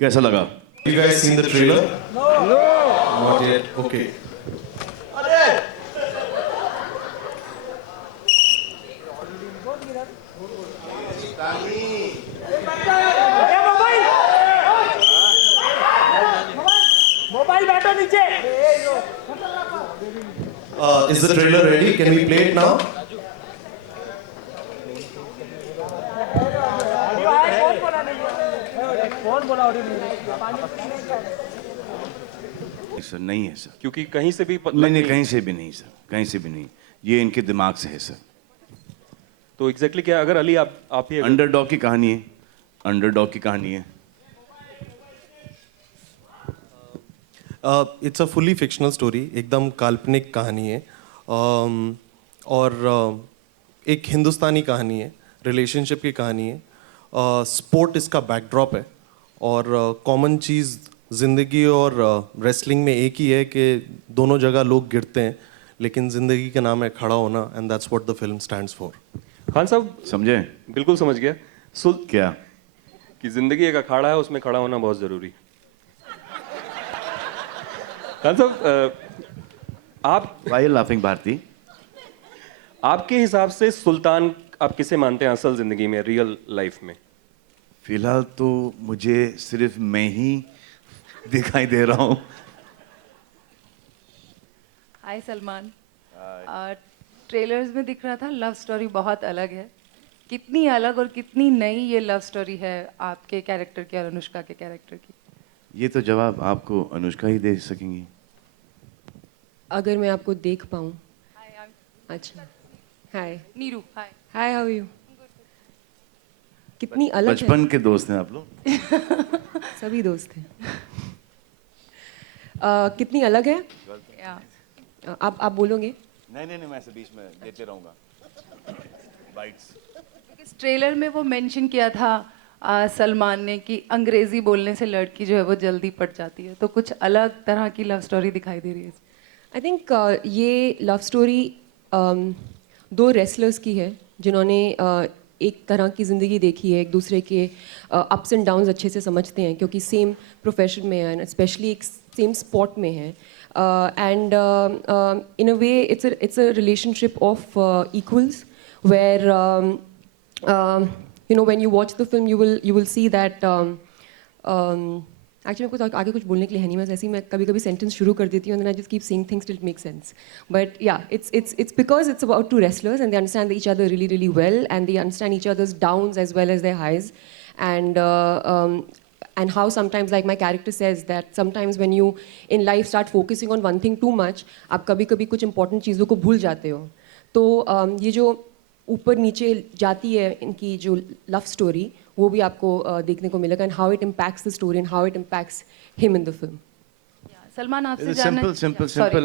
कैसा लगा? You guys seen the trailer? No. Not yet. Okay. Mobile बैठो नीचे। Is the trailer ready? Can we play it now? कौन बोला? Sir नहीं है सर, क्योंकि कहीं से भी नहीं कहीं से भी नहीं सर, कहीं से भी नहीं, ये इनके दिमाग से है सर। तो एग्जैक्टली क्या, अगर अली आप ही अंडरडॉग की कहानी है, अंडरडॉग की कहानी है। It's a fully fictional story, एकदम काल्पनिक कहानी है, और एक हिंदुस्तानी कहानी है, रिलेशनशिप की कहानी है। स्पोर्ट इसका बैकड्रॉप है, और कॉमन चीज़ ज़िंदगी और रेसलिंग में एक ही है कि दोनों जगह लोग गिरते हैं, लेकिन ज़िंदगी का नाम है खड़ा होना, and that's what the film stands for. Khan साहब समझे? बिल्कुल समझ गया। क्या कि जिंदगी एक अखाड़ा है, उसमें खड़ा होना बहुत जरूरी। खान साहब आप वाई लाफिंग भारती? आपके हिसाब से सुल्तान आप किसे मानते हैं असल जिंदगी में, रियल लाइफ में? फिलहाल तो मुझे सिर्फ मैं ही दिखाई दे रहा हूँ। हाय सलमान, ट्रेलर्स में दिख रहा था लव स्टोरी बहुत अलग है। कितनी अलग और कितनी नई ये लव स्टोरी है आपके कैरेक्टर की और अनुष्का के कैरेक्टर की? ये तो जवाब आपको अनुष्का ही दे सकेंगी। अगर मैं आपको देख पाऊँ। अच्छा, हाय नीरू, हाय। हाय, हाउ आर यू? कितनी अलग है। बचपन के दोस्त हैं आप लोग? सभी दोस्त हैं। कितनी अलग है। आप बोलोगे? नहीं मैं बीच में देते रहूंगा बाइट्स। इस ट्रेलर में वो मेंशन किया था सलमान ने कि अंग्रेजी बोलने से लड़की जो है वो जल्दी पट जाती है, तो कुछ अलग तरह की लव स्टोरी दिखाई दे रही है। आई थिंक ये लव स्टोरी दो रेसलर्स की है जिन्होंने एक तरह की ज़िंदगी देखी है, एक दूसरे के अप्स एंड डाउन्स अच्छे से समझते हैं क्योंकि सेम प्रोफेशन में है, स्पेशली एक सेम स्पॉट में है, and in a way it's a relationship of equals where you know when you watch the film you will see that actually मेरे को आगे कुछ बोलने के लिए है नहीं, मैं ऐसे ही मैं कभी कभी सेंटेंस शुरू कर देती हूँ and then I just keep saying things till it makes sense. But yeah, it's because it's about two wrestlers and they understand each other really really well and they understand each other's downs as well as their highs, and how sometimes, like my character says, that sometimes when you in life start focusing on one thing too much, आप कभी कभी कुछ important चीज़ों को भूल जाते हो। तो ये जो ऊपर नीचे जाती है इनकी जो लव स्टोरी, वो भी आपको देखने को मिलेगा, and how it impacts the story and how it impacts him in the film. Salman आपसे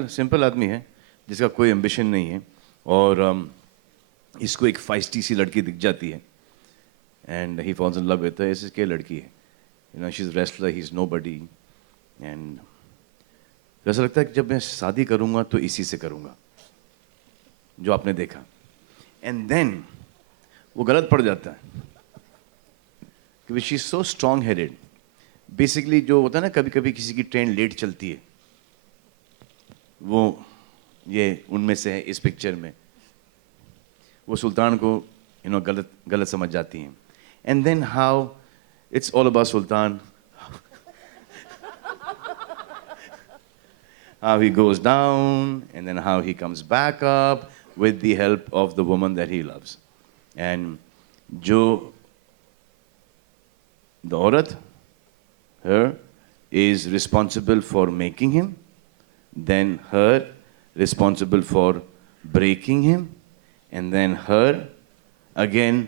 सिंपल आदमी है जिसका कोई एम्बिशन नहीं है, और इसको एक फाइस्टी सी लड़की दिख जाती है and he falls in love with her. इसकी लड़की है, you know, she is wrestler, he is nobody, and ऐसा लगता है कि जब मैं शादी करूंगा तो इसी से करूंगा जो आपने देखा, एंड देन वो गलत पड़ जाता है क्योंकि she is so strong headed. Basically जो होता है ना, कभी कभी किसी की ट्रेन लेट चलती है, वो ये उनमें से है। इस पिक्चर में वो सुल्तान को गलत समझ जाती हैं, and then how it's all about Sultan, how he goes down and then how he comes back up with the help of the woman that he loves. And जो the औरत, her, is responsible for making him, then her responsible for breaking him, and then her again,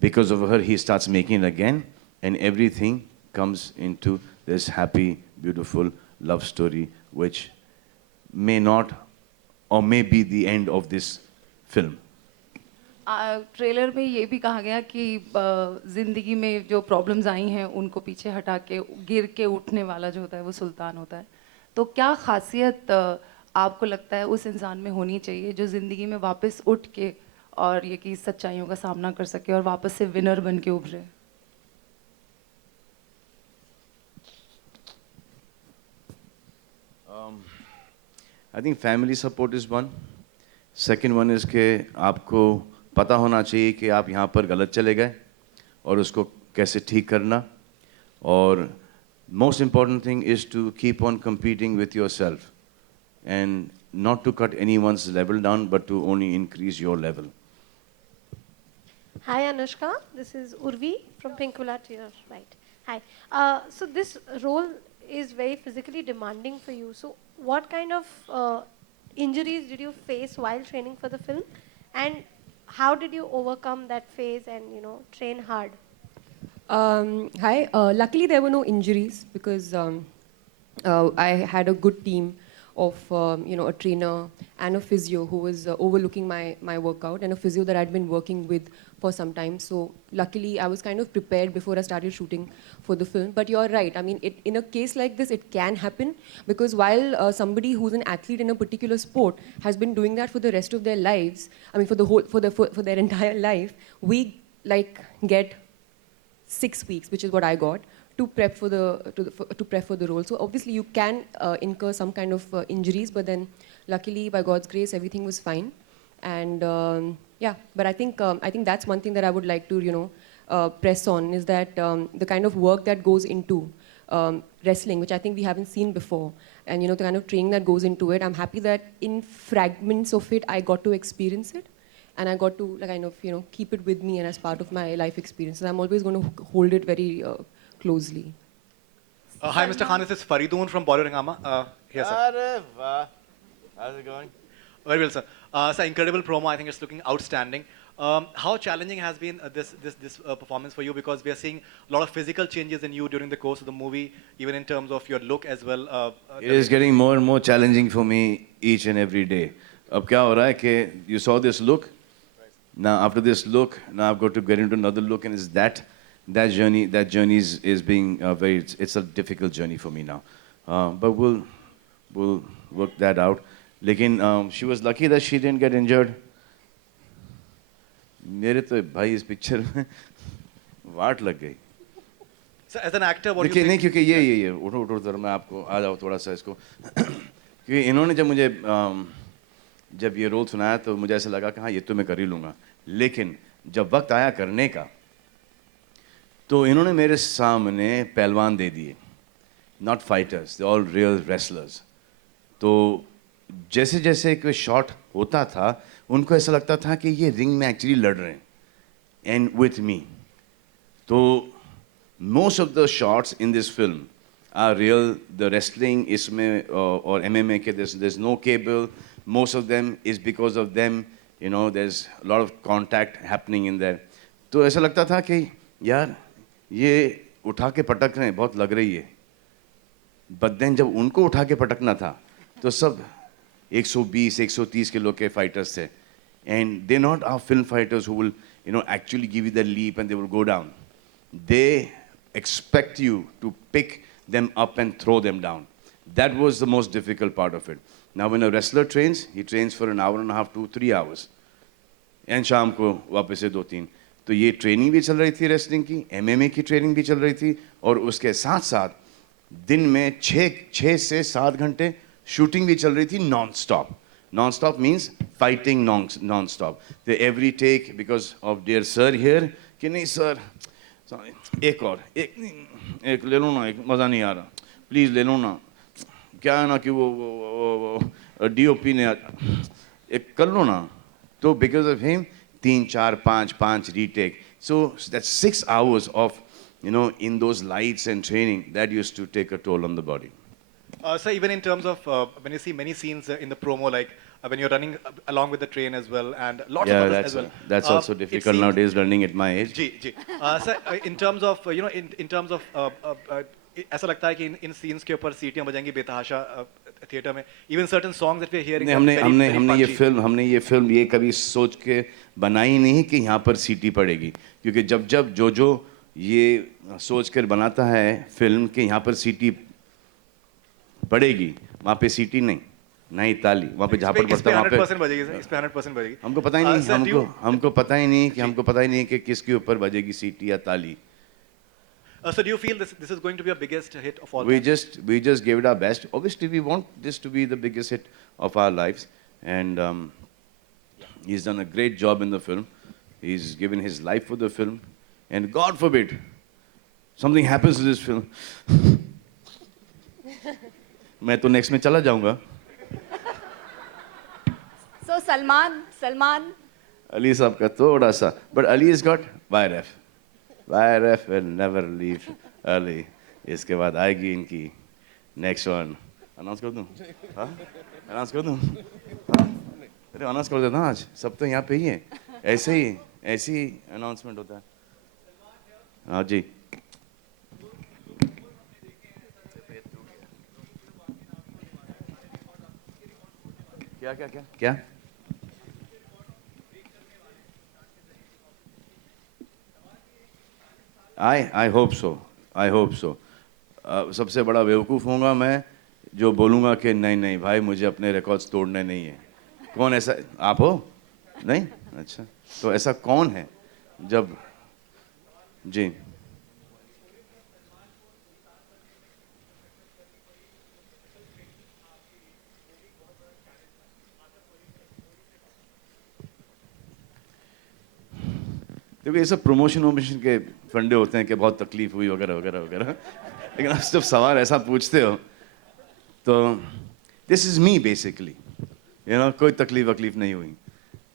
because of her he starts making it again, and everything comes into this happy, beautiful love story which may not or may be the end of this film. Trailer में ये भी कहा गया कि जिंदगी में जो problems आई हैं उनको पीछे हटा के गिर के उठने वाला जो होता है वो सुल्तान होता है। तो क्या खासियत आपको लगता है उस इंसान में होनी चाहिए जो जिंदगी में वापस उठ के और ये कि सच्चाइयों का सामना कर सके और वापस से विनर बन के उभरे? I think family support is one. Second one is कि आपको पता होना चाहिए कि आप यहाँ पर गलत चले गए और उसको कैसे ठीक करना। और most important thing is to keep on competing with yourself and not to cut anyone's level down but to only increase your level. Hi Anushka, this is Urvi from Pink Villa to your right. Hi. So this role is very physically demanding for you. So what kind of injuries did you face while training for the film, and how did you overcome that phase and train hard? Hi. Luckily, there were no injuries because I had a good team of a trainer and a physio who was overlooking my workout, and a physio that I'd been working with for some time. So luckily, I was kind of prepared before I started shooting for the film. But you're right. I mean, in a case like this, it can happen because while somebody who's an athlete in a particular sport has been doing that for the rest of their lives, I mean, for their entire life, we get 6 weeks, which is what I got, to prep for the role. So obviously you can incur some kind of injuries, but then luckily by God's grace everything was fine. And but I think that's one thing that I would like to press on is that the kind of work that goes into wrestling, which I think we haven't seen before, and the kind of training that goes into it. I'm happy that in fragments of it I got to experience it. And I got to keep it with me and as part of my life experience. So I'm always going to hold it very closely. Hi, Mr. Khan. This is Faridoon from Bollywood Hangama. Here, sir. How's it going? Very well, sir. It's an incredible promo. I think it's looking outstanding. How challenging has been this performance for you? Because we are seeing a lot of physical changes in you during the course of the movie, even in terms of your look as well. It is getting more and more challenging for me each and every day. अब क्या हो रहा है कि you saw this look. Now after this look, now I've got to get into another look, and it's that journey is being it's a difficult journey for me now. But we'll work that out. लेकिन she was lucky that she didn't get injured. मेरे तो भाई इस picture में वाट लग गई. So as an actor, what do you देखिए think? नहीं क्योंकि ये उठो जरा मैं आपको आ जाओ थोड़ा सा इसको क्योंकि इन्होंने जब मुझे जब ये रोल सुनाया तो मुझे ऐसा लगा कि हाँ ये तो मैं कर ही लूँगा. लेकिन जब वक्त आया करने का तो इन्होंने मेरे सामने पहलवान दे दिए. Not fighters, they all real wrestlers. तो जैसे जैसे कोई शॉट होता था उनको ऐसा लगता था कि ये रिंग में एक्चुअली लड़ रहे हैं एंड विथ मी. तो most of the shots in this film are real. The wrestling इसमें और MMA के there is no cable. Most of them is because of them, there's a lot of contact happening in there. तो ऐसा लगता था कि यार ये उठा के पटक रहे हैं, बहुत लग रही है. But then जब उनको उठा के पटकना था तो सब 120-130 किलो के fighters थे. And they're not our film fighters who will actually give you the leap and they will go down. They expect you to pick them up and throw them down. That was the most difficult part of it. Now when a wrestler trains, he trains for an hour and a half to 3 hours. And शाम को वापस से 2-3. तो ये training भी चल रही थी रेसलिंग की, MMA की ट्रेनिंग भी चल रही थी, और उसके साथ साथ दिन में 6 से 7 घंटे शूटिंग भी चल रही थी non stop. Non stop means fighting non stop. The every take because of dear sir here कि नहीं सर एक ले लो ना, एक मज़ा नहीं आ रहा, प्लीज़ ले लो ना. क्या है ना कि वो DOP ने एक कर लो ना. तो because of him 3, 4, 5 retake. So that's 6 hours of in those lights and training that used to take a toll on the body. So even in terms of when you see many scenes in the promo, like when you're running along with the train as well, and lots of others as well. That's also difficult nowadays running at my age. जी. Sir, in terms of in terms of ऐसा लगता है कि इन scenes के ऊपर सीटियां बजाएंगी बेतहाशा theater में. Even certain songs that we're hearing. नहीं, are हमने very, हमने very हमने ये punchy. फिल्म ये कभी सोच के बनाई नहीं कि यहाँ पर सीटी पड़ेगी, क्योंकि जब जो ये सोच कर बनाता है फिल्म कि यहाँ पर सीटी पड़ेगी, वहाँ पे सीटी नहीं ताली, वहाँ पे झापड़ इस पड़ता पे है, वहाँ 100% पे बजेगी सर, इस पे 100% बजेगी. हमको पता ही नहीं, Sir, do you- हमको पता ही नहीं कि किसके ऊपर बजेगी सीटी या ताली. So do you feel this is going to be a biggest hit of all We time? just gave it our best. Obviously, we want this to be the biggest hit of our lives, and he's done a great job in the film. He's given his life for the film, and God forbid something happens to this film. मैं तो next में चला जाऊंगा. So Salman. Ali साहब का थोड़ा सा, but Ali has got YRF. YRF will never leave Ali. इसके बाद आएगी इनकी next one. Announce कर दूँ? हाँ? Announce कर दूँ? हाँ? अरे announce कर देना आज. सब तो यहाँ पे ही है. ऐसे ही announcement होता है. हाँ जी. क्या? I hope so. सबसे बड़ा बेवकूफ़ होऊंगा मैं जो बोलूँगा कि नहीं भाई मुझे अपने रिकॉर्ड्स तोड़ने नहीं है. कौन ऐसा? आप हो? नहीं? अच्छा. तो ऐसा कौन है जब जी देखो ये सब प्रमोशन के फंडे होते हैं कि बहुत तकलीफ हुई वगैरह वगैरह वगैरह, लेकिन आप जब सवाल ऐसा पूछते हो तो दिस इज मी बेसिकली, कोई तकलीफ नहीं हुई.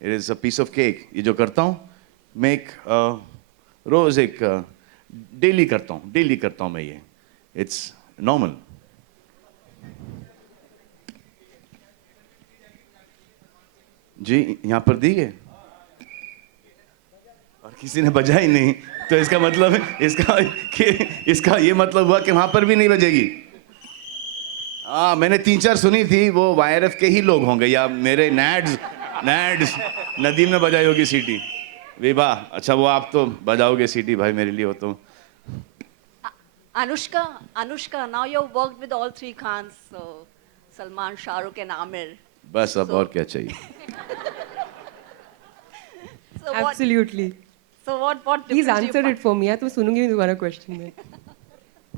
It is a piece of cake. ये जो करता हूँ मैं रोज़ डेली करता हूँ मैं ये. It's normal. जी यहाँ पर दी है और किसी ने बजा ही नहीं, तो इसका मतलब इसका ये मतलब हुआ कि वहां पर भी नहीं बजेगी. हाँ, मैंने 3-4 सुनी थी, वो YRF के ही लोग होंगे या मेरे नैड्स नदीम में बजाई होगी सीटी. विभा, अच्छा वो आप तो बजाओगे सीटी भाई मेरे लिए हो तो. Anushka, now you've worked with all three Khans, so Salman, Shah Rukh and Amir. बस अब और क्या चाहिए. So Absolutely. what He's difference do you answered find- it for me. या तो सुनूंगी नहीं दोबारा क्वेश्चन में.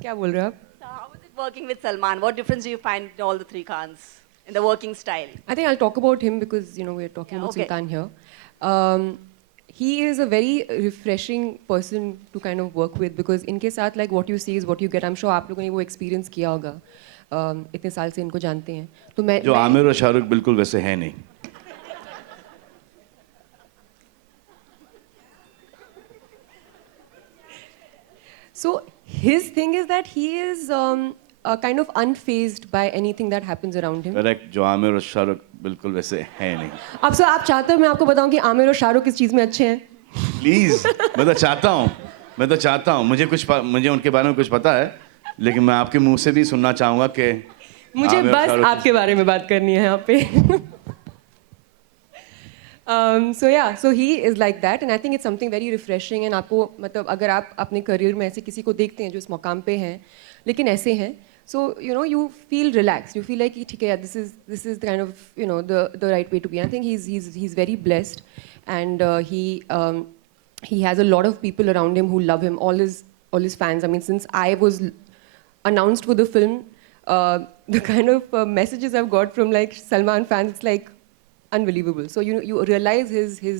क्या बोल रहे हो आप? So how is it working with Salman? What difference do you find in all the three Khans in the working style? I think I'll talk about him because we're talking Yeah, about okay. Sultan here. He is a very refreshing person to kind of work with because इनके साथ like what you see is what you get. I'm sure आप लोगों ने वो experience किया होगा. इतने साल से इनको जानते हैं. तो जो आमिर और शाहरुख बिल्कुल वैसे है नहीं. So his thing is that he is kind of unfazed by anything that happens around him. Correct. जो आमिर और शाहरुख बिल्कुल वैसे है नहीं. अब सर आप चाहते हो मैं आपको बताऊं कि आमिर और शाहरुख किस चीज़ में अच्छे हैं? प्लीज, मैं तो चाहता हूँ मुझे उनके बारे में कुछ पता है, लेकिन मैं आपके मुंह से भी सुनना चाहूंगा कि मुझे आमिर और बस शाहरुख- आपके बारे में बात करनी है यहाँ पे. So he is like that and I think it's something very refreshing and आपको मतलब अगर आप अपने करियर में ऐसे किसी को देखते हैं जो इस मकाम पे हैं लेकिन ऐसे हैं, so you feel relaxed, you feel like ठीक है, this is the kind of the right way to be. I think he's very blessed and he has a lot of people around him who love him, all his fans. I mean, since I was announced for the film, the kind of messages I've got from like Salman fans, it's like unbelievable. So you realize his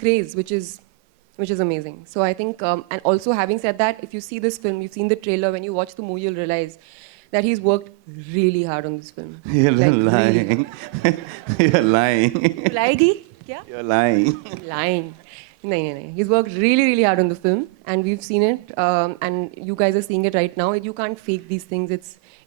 craze, which is amazing. So I think, and also having said that, if you see this film, you've seen the trailer, when you watch the movie, you'll realize that he's worked really hard on this film. You're Like, really. lying. You're lying. Laegi? Kya? You're lying. Lying. No. He's worked really hard on the film, and we've seen it, and you guys are seeing it right now. You can't fake these things.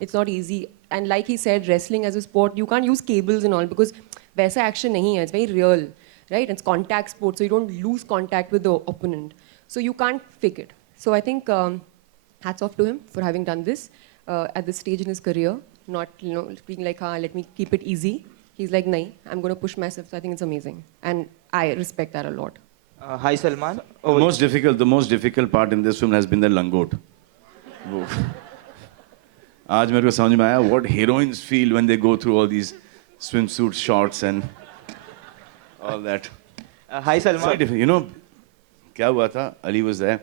It's not easy. And like he said, wrestling as a sport, you can't use cables and all because वैसा action नहीं है. It's very real, right? It's contact sport, so you don't lose contact with the opponent. So you can't fake it. So I think hats off to him for having done this. at this stage in his career, not being like, let me keep it easy. He's like, nahi, I'm going to push myself. So I think it's amazing, and I respect that a lot. Hi Salman. The most difficult part in this film has been the langot. वो आज मेरे को समझ में आया what heroines feel when they go through all these swimsuit shorts and all that. Hi Salman. You know क्या हुआ था? Ali was there.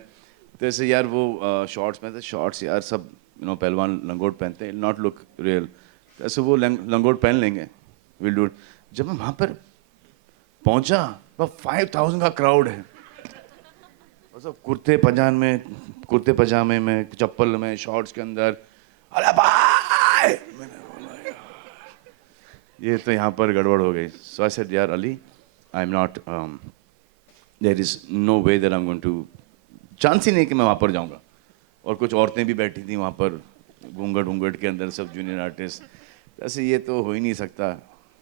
तो ऐसे यार वो शॉर्ट्स में थे, शॉर्ट्स यार सब पहलवान लंगोट पहनते हैं, नॉट लुक रियल. ऐसे वो लंगोट पहन लेंगे, विल डू. जब मैं वहाँ पर पहुँचा, वह 5000 का क्राउड है, और सब कुर्ते पजामे में, चप्पल में, शॉर्ट्स के अंदर. अरे भाई, मैंने बोला यार ये तो यहाँ पर गड़बड़ हो गई. सो आई सेड यार Ali, I am not, there is no way that I am going to, chance ही नहीं कि मैं वहाँ पर जाऊँगा. और कुछ औरतें भी बैठी थी वहाँ पर घूंघट के अंदर, सब जूनियर आर्टिस्ट. ऐसे ये तो हो ही नहीं सकता,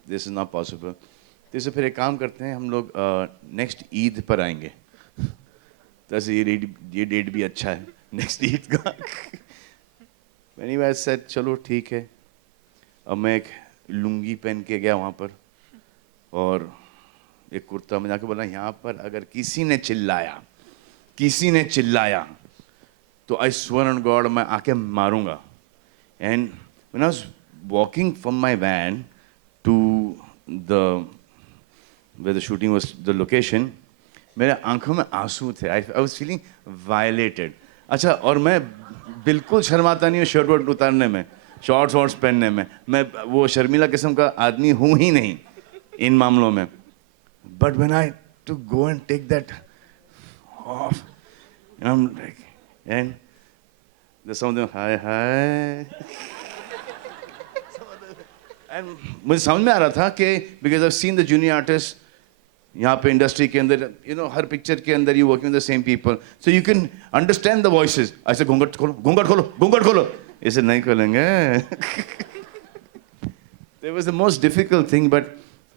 दिस इज़ नॉट पॉसिबल. तो इसे फिर एक काम करते हैं, हम लोग नेक्स्ट ईद पर आएंगे. तो ऐसे ये डेट भी अच्छा है, नेक्स्ट ईद का. मैंने वैसे सेड चलो ठीक है. अब मैं एक लुंगी पहन के गया वहाँ पर, और एक कुर्ता में जाके बोला, यहाँ पर अगर किसी ने चिल्लाया तो आई स्वेयर ऑन गॉड मैं आके मारूंगा. And when I was walking from my van to where the shooting was, the location, मेरे आंखों में आंसू थे. I was feeling violated. अच्छा, और मैं बिल्कुल शर्माता नहीं हूँ शर्ट वर्ट उतारने में, शॉर्ट्स पहनने में. मैं वो शर्मीला किस्म का आदमी हूँ ही नहीं इन मामलों में. But when I to go and take that off, and I'm like, and there's some of them, hi. And मुझे समझ में आ रहा था कि because I've seen the junior artists यहाँ पे इंडस्ट्री के अंदर, हर पिक्चर के अंदर you working with the same people, so you can understand the voices. ऐसे घूंघट खोलो, ऐसे नहीं खोलेंगे. It was the most difficult thing, but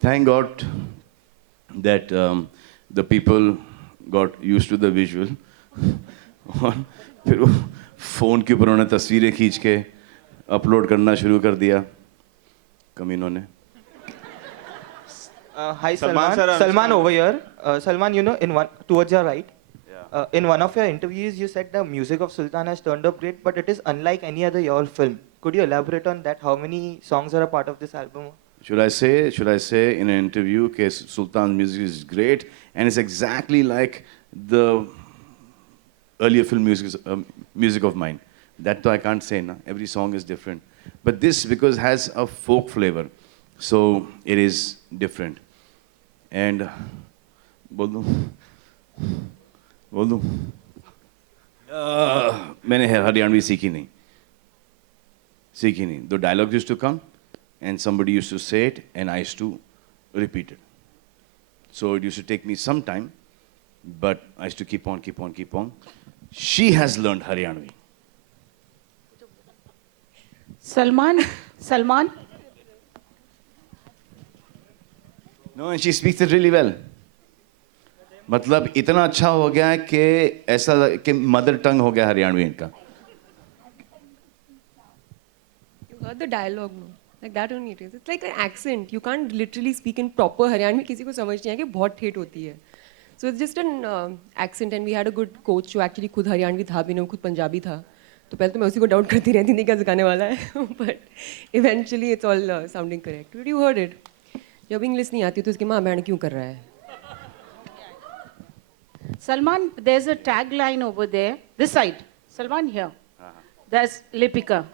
thank God that the people got used to the visual. और फिर वो फोन के ऊपर उन्होंने तस्वीरें खींच के अपलोड करना शुरू कर दिया कमीनों ने. Hi Salman over here. Salman, towards your right. Yeah. In one of your interviews, you said the music of Sultan has turned up great, but it is unlike any other your film. Could you elaborate on that? How many songs are a part of this album? Should I say in an interview that Sultan's music is great and it's exactly like the earlier film music of mine? That I can't say. Na? Every song is different. But this, because it has a folk flavor, so it is different. And बोल दूँ मैंने हरियाणवी सीखी नहीं. The dialogue used to come and somebody used to say it and I used to repeat it. So it used to take me some time, but I used to keep on. She has learned Haryanvi. Salman. No, and she speaks it really well. मतलब इतना अच्छा हो गया है कि ऐसा कि mother tongue हो गया हरियाणवी इनका. You heard the dialogue, no? Like that only it is. It's like an accent. You can't literally speak in proper Haryanvi. किसी को समझ नहीं आया कि बहुत ठेठ होती है. So it's just an accent, and we had a good coach जो actually खुद हरियाणवी था भी नहीं, खुद पंजाबी था. तो पहले तो मैं उसी को डाउट करती रहती थी क्या सिखाने वाला है. But eventually it's all sounding correct. But you heard it. जब इंग्लिश नहीं आती तो उसकी माँ बहन क्यों कर रहा है? Salman, there's a tagline over there. This side. Salman, here. There's Lipika.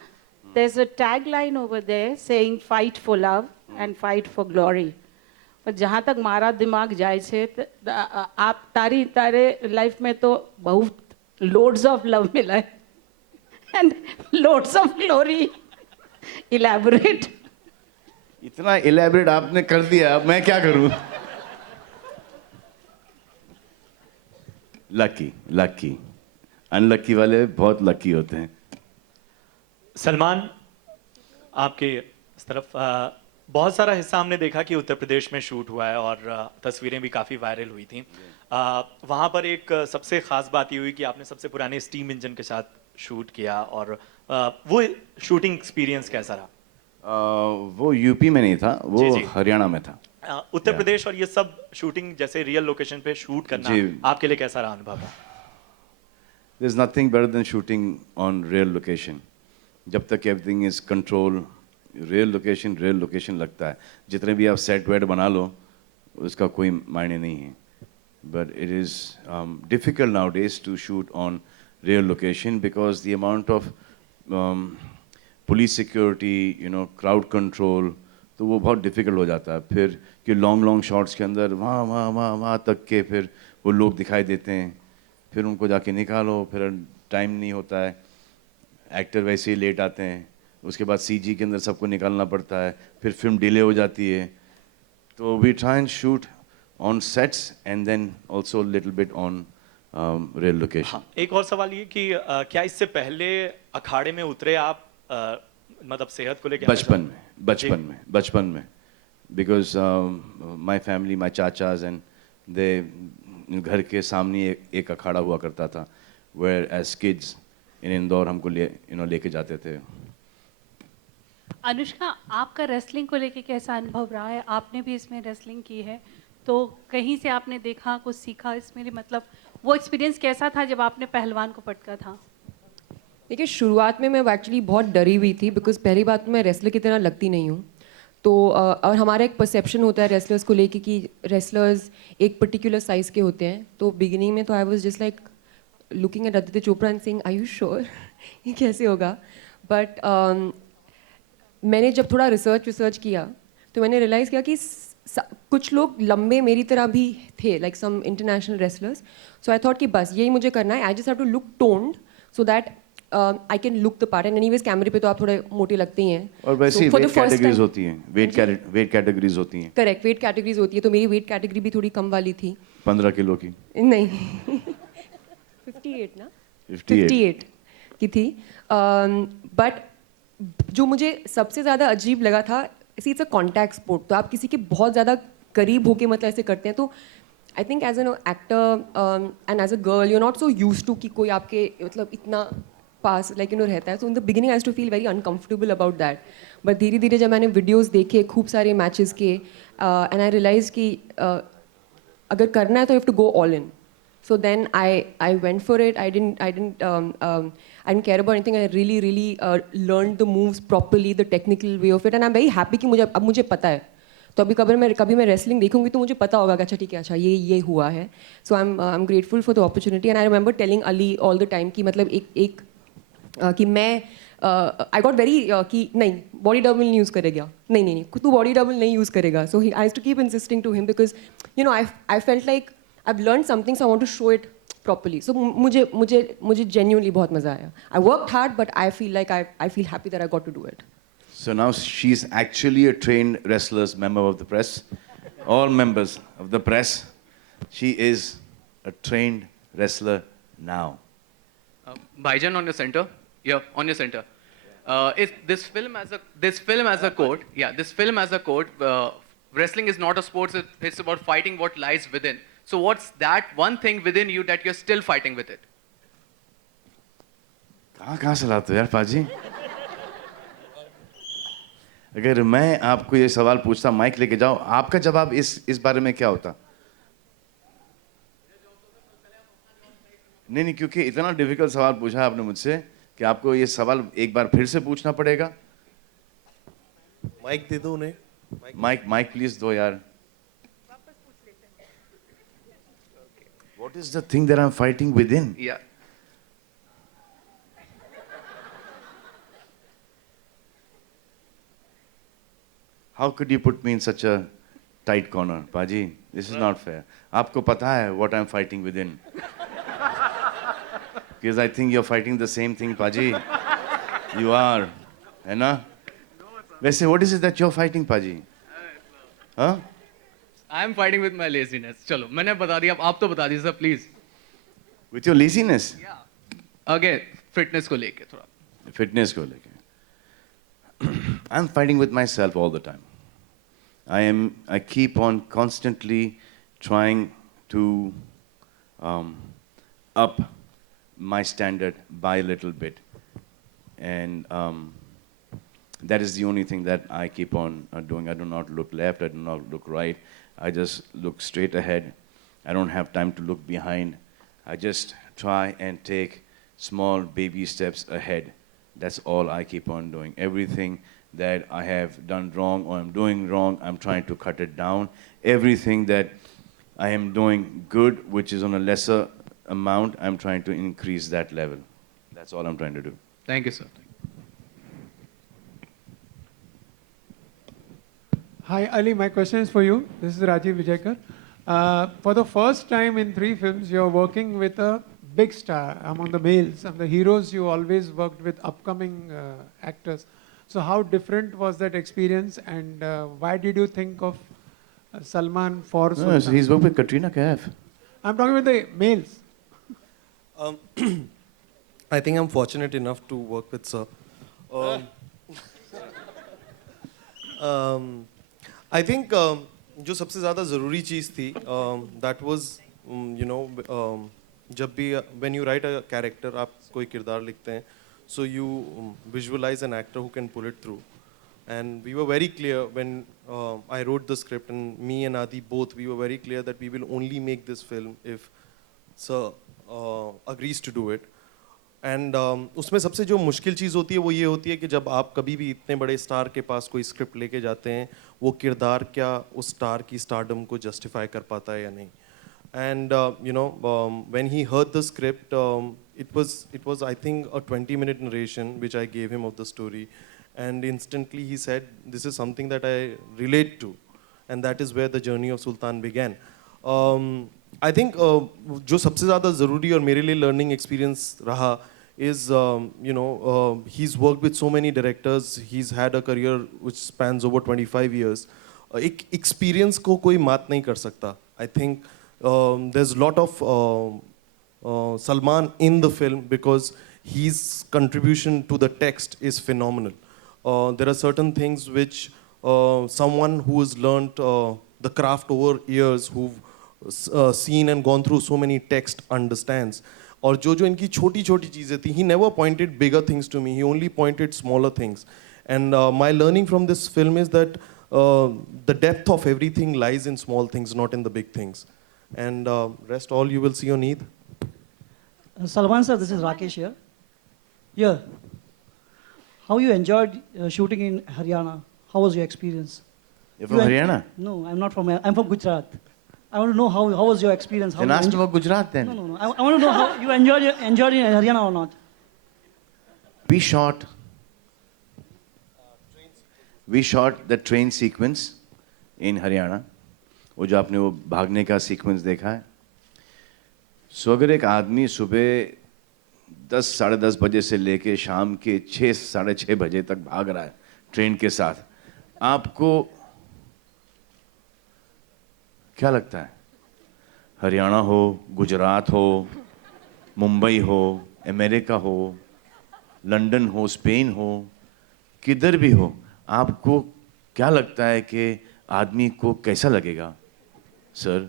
There's a tagline over there saying fight for love and fight for glory. पर जहाँ तक मारा दिमाग जाए छे आप तारे लाइफ में तो बहुत loads of love मिला है and loads of glory. Elaborate. इतना elaborate आपने कर दिया, अब मैं क्या करूँ? लकी अनलकी वाले बहुत लकी होते हैं. सलमान, आपके इस तरफ बहुत सारा हिस्सा हमने देखा कि उत्तर प्रदेश में शूट हुआ है और तस्वीरें भी काफ़ी वायरल हुई थी. वहाँ पर एक सबसे ख़ास बात ये हुई कि आपने सबसे पुराने स्टीम इंजन के साथ शूट किया और वो शूटिंग एक्सपीरियंस कैसा रहा? वो यूपी में नहीं था, वो जी, जी। हरियाणा में था। उत्तर प्रदेश और ये सब शूटिंग जैसे रियल लोकेशन पे शूट करना जी। आपके लिए कैसा रहा अनुभव? There's nothing better than shooting on real location. जब तक everything is control, real location लगता है। जितने भी आप set वेट बना लो, उसका कोई मायने नहीं है। But it is difficult nowadays to shoot on real location because the amount of police security, crowd control, तो वो बहुत difficult हो जाता है। फिर कि long shots के अंदर वहाँ तक के फिर वो लोग दिखाई देते हैं। फिर उनको जाके निकालो, फिर टाइम नहीं होता है, एक्टर वैसे ही लेट आते हैं, उसके बाद सीजी के अंदर सबको निकालना पड़ता है, फिर फिल्म डिले हो जाती है। तो we try and shoot on sets and then also little bit on real location. एक और सवाल ये कि क्या इससे पहले अखाड़े में उतरे आप, मतलब सेहत को लेकर? बचपन में बिकॉज माई फैमिली, माई चाचाज एंड दे, घर के सामने एक अखाड़ा हुआ करता था, where as kids in Indore हमको लेके जाते थे। अनुष्का, आपका रेसलिंग को लेके कैसा अनुभव रहा है? आपने भी इसमें रेसलिंग की है, तो कहीं से आपने देखा, कुछ सीखा इसमें, मतलब वो एक्सपीरियंस कैसा था जब आपने पहलवान को पटका था? देखिए, शुरुआत में मैं एक्चुअली बहुत डरी हुई थी बिकॉज पहली बात तो मैं रेसलर की तरह लगती नहीं हूँ। तो और हमारा एक परसेप्शन होता है रेसलर्स को लेके कि रेसलर्स एक पर्टिकुलर साइज़ के होते हैं। तो बिगिनिंग में तो I was just like looking at Aditya Chopra and saying, are you sure ये कैसे होगा? बट मैंने जब थोड़ा रिसर्च किया तो मैंने रियलाइज़ किया कि कुछ लोग लंबे मेरी तरह भी थे, like some international wrestlers. So I thought कि बस यही मुझे करना है, I just have to look toned so that I can look the part. And anyways कैमरे पे तो आप थोड़े मोटे लगते ही हैं। और वैसे ही वेट कैटेगरीज होती हैं, वेट कैटेगरीज होती हैं। करेक्ट, वेट कैटेगरीज होती है। तो मेरी वेट कैटेगरी भी थोड़ी कम वाली थी, 15 किलो की नहीं 58 ना, 58 की थी। बट जो मुझे सबसे ज़्यादा अजीब लगा था, इट्स अ कॉन्टैक्ट स्पोर्ट, तो आप किसी के बहुत ज़्यादा करीब होके मतलब ऐसे करते हैं। तो I think as an actor and as a girl you are not so used to कि कोई आपके मतलब इतना पास लाइक रहता है। So in the beginning I to feel very uncomfortable about that. But धीरे धीरे जब मैंने वीडियोज़ देखे खूब सारे मैचेस के, एंड आई रियलाइज कि अगर करना है तो you have to go all in. So then I went for it. I didn't care about anything. I really learned the moves properly, the technical way of it, and I'm very happy कि अब मुझे पता है। तो कभी मैं wrestling देखूंगी तो मुझे पता होगा कि अच्छा ठीक है, अच्छा ये हुआ है। So I'm grateful for the opportunity, and I remember telling Ali all the time कि मतलब कि मैं I got very कि नहीं बॉडी डबल नहीं यूज़ करेगा, नहीं तू बॉडी डबल नहीं यूज़ करेगा। So I used to keep insisting to him because I felt like I've learned something, so I want to show it properly. So मुझे genuinely बहुत मज़ा आया. I worked hard, but I feel like I feel happy that I got to do it. So now she's actually a trained wrestler, member of the press. All members of the press. She is a trained wrestler now. Baijan, on your center. Yeah, on your center. Is this film as a code? Yeah, this film as a code. Wrestling is not a sport. It's about fighting what lies within. So what's that one thing within you that you're still fighting with it? कहाँ से लाते हो यार पाजी? अगर मैं आपको ये सवाल पूछता, माइक लेके जाओ, आपका जवाब इस बारे में क्या होता? नहीं, क्योंकि इतना डिफिकल्ट सवाल पूछा आपने मुझसे कि आपको ये सवाल एक बार फिर से पूछना पड़ेगा। माइक दे दो उन्हें। माइक प्लीज दो यार। What is the thing that I'm fighting within? Yeah. How could you put me in such a tight corner, Paji? This is not fair. आपको पता है what I'm fighting within? Because I think you're fighting the same thing, Paji. You are, है ना? वैसे what is it that you're fighting, Paji? Huh? I am fighting with my laziness. चलो, मैंने बता दिया, आप तो बता दीजिए sir, please. With your laziness? Yeah. Again, fitness को लेके थोड़ा. Fitness को लेके. I'm fighting with myself all the time. I keep on constantly trying to up my standard by a little bit. and that is the only thing that I keep on doing. I do not look left, I do not look right. I just look straight ahead. I don't have time to look behind. I just try and take small baby steps ahead. That's all I keep on doing. Everything that I have done wrong or I'm doing wrong, I'm trying to cut it down. Everything that I am doing good, which is on a lesser amount, I'm trying to increase that level. That's all I'm trying to do. Thank you, sir. Hi, Ali. My question is for you. This is Rajiv Vijayakar. For the first time in 3 films, you're working with a big star among the males. And the heroes, you always worked with upcoming actors. So how different was that experience, and why did you think of Salman for No, Sultan? he's worked with Katrina Kaif. I'm talking about the males. I think I'm fortunate enough to work with Sir. I think जो सबसे ज़्यादा ज़रूरी चीज़ थी that was जब भी when you write a character, आप कोई किरदार लिखते हैं, so you visualize an actor who can pull it through. And we were very clear when I wrote the script, and me and Adi both, we were very clear that we will only make this film if Sir agrees to do it. And उसमें सबसे जो मुश्किल चीज़ होती है वो ये होती है कि जब आप कभी भी इतने बड़े स्टार के पास कोई स्क्रिप्ट लेके जाते हैं, वो किरदार क्या उस स्टार की स्टारडम को जस्टिफाई कर पाता है या नहीं. And when he heard the script, it was I think a 20-minute narration which I gave him of the story, and instantly he said, this is something that I relate to, and that is where the journey of Sultan began. I think जो सबसे ज़्यादा ज़रूरी और मेरे लिए learning experience रहा is he's worked with so many directors. He's had a career which spans over 25 years. एक experience को कोई मात नहीं कर सकता. I think there's a lot of Salman in the film because his contribution to the text is phenomenal. There are certain things which someone who has learnt the craft over years, who've seen and gone through so many texts understands. और जो इनकी छोटी छोटी चीज़ें थी, he never pointed bigger things to me, he only pointed smaller things. And my learning from this film is that the depth of everything lies in small things, not in the big things. And rest all you will see on Eid. Salman sir, this is Rakesh here. Yeah. How you enjoyed shooting in Haryana? How was your experience? You're from Haryana? No, I'm not from. I'm from Gujarat. I want to know how was your experience? How then ask about Gujarat then. No. I want to know how you enjoyed in Haryana or not. We shot the train sequence in Haryana. वो जो आपने वो भागने का sequence देखा है. So अगर एक आदमी सुबह 10 साढ़े 10 बजे से लेके शाम के 6 साढ़े 6 बजे तक भाग रहा है ट्रेन के साथ, आपको क्या लगता है? हरियाणा हो, गुजरात हो, मुंबई हो, अमेरिका हो, लंदन हो, स्पेन हो, किधर भी हो, आपको क्या लगता है कि आदमी को कैसा लगेगा? सर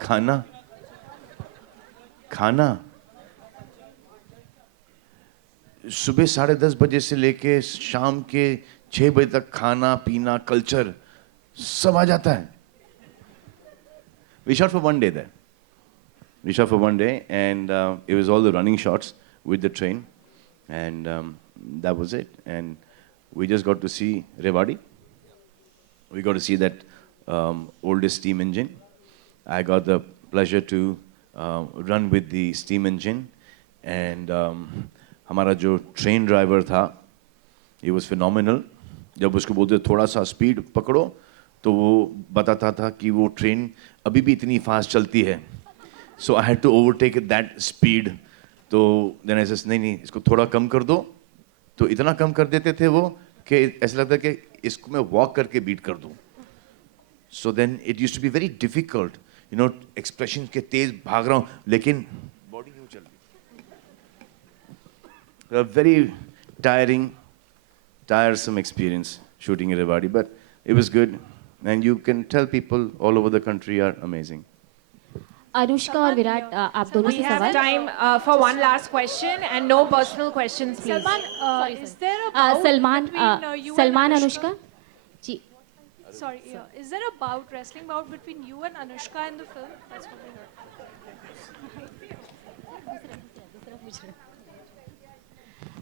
खाना सुबह 10:30 बजे से लेके शाम के 6 बजे तक खाना पीना कल्चर सब आ जाता है. We shot for one day there. We shot for one day, and it was all the running shots with the train, and that was it. And we just got to see Rewari. We got to see that oldest steam engine. I got the pleasure to run with the steam engine, and हमारा जो train driver था, he was phenomenal. जब उसको बोलते थोड़ा सा speed पकड़ो, तो वो बताता था कि वो ट्रेन अभी भी इतनी फास्ट चलती है. So I had to overtake that speed. तो then I said नहीं इसको थोड़ा कम कर दो. तो इतना कम कर देते थे वो कि ऐसा लगता कि इसको मैं वॉक करके बीट कर दूं. So then it used to be very difficult, expressions के तेज भाग रहा हूँ लेकिन बॉडी क्यों चल रही. A very tiresome experience shooting in Rewari, but it was good. And you can tell people all over the country are amazing. Anushka और विराट आप दोनों We से have सवाल time for one last question and no personal questions, please. Salman, is there a bout Salman between you Salman and Anushka ji Sorry, is there a bout, wrestling bout between you and Anushka in the film? That's what we heard.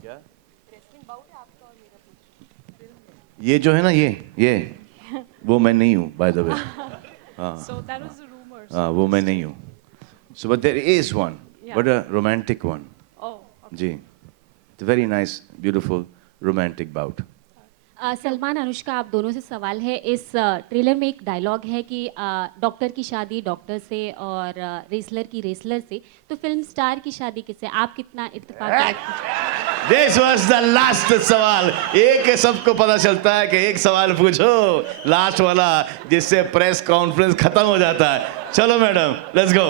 क्या? ये जो है ना ये वो मैं नहीं हूँ by the way. हाँ. So that was the rumor. हाँ वो मैं नहीं हूँ. So but there is one, Yeah. but a romantic one. Oh. Ji. It's a very nice, beautiful, romantic bout. Salman Anushka आप दोनों से सवाल है इस ट्रेलर में एक डायलॉग है कि डॉक्टर की शादी डॉक्टर से और रेसलर की रेसलर से तो फिल्म स्टार की शादी किससे आप कितना इत्तेफाक This was the last सवाल. एक सबको पता चलता है कि एक सवाल पूछो लास्ट वाला जिससे प्रेस कॉन्फ्रेंस खत्म हो जाता है. चलो madam, let's go.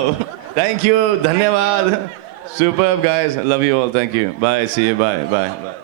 Thank you, धन्यवाद. Superb guys, love you all. Thank you. Bye. See you. Bye. Bye. Bye.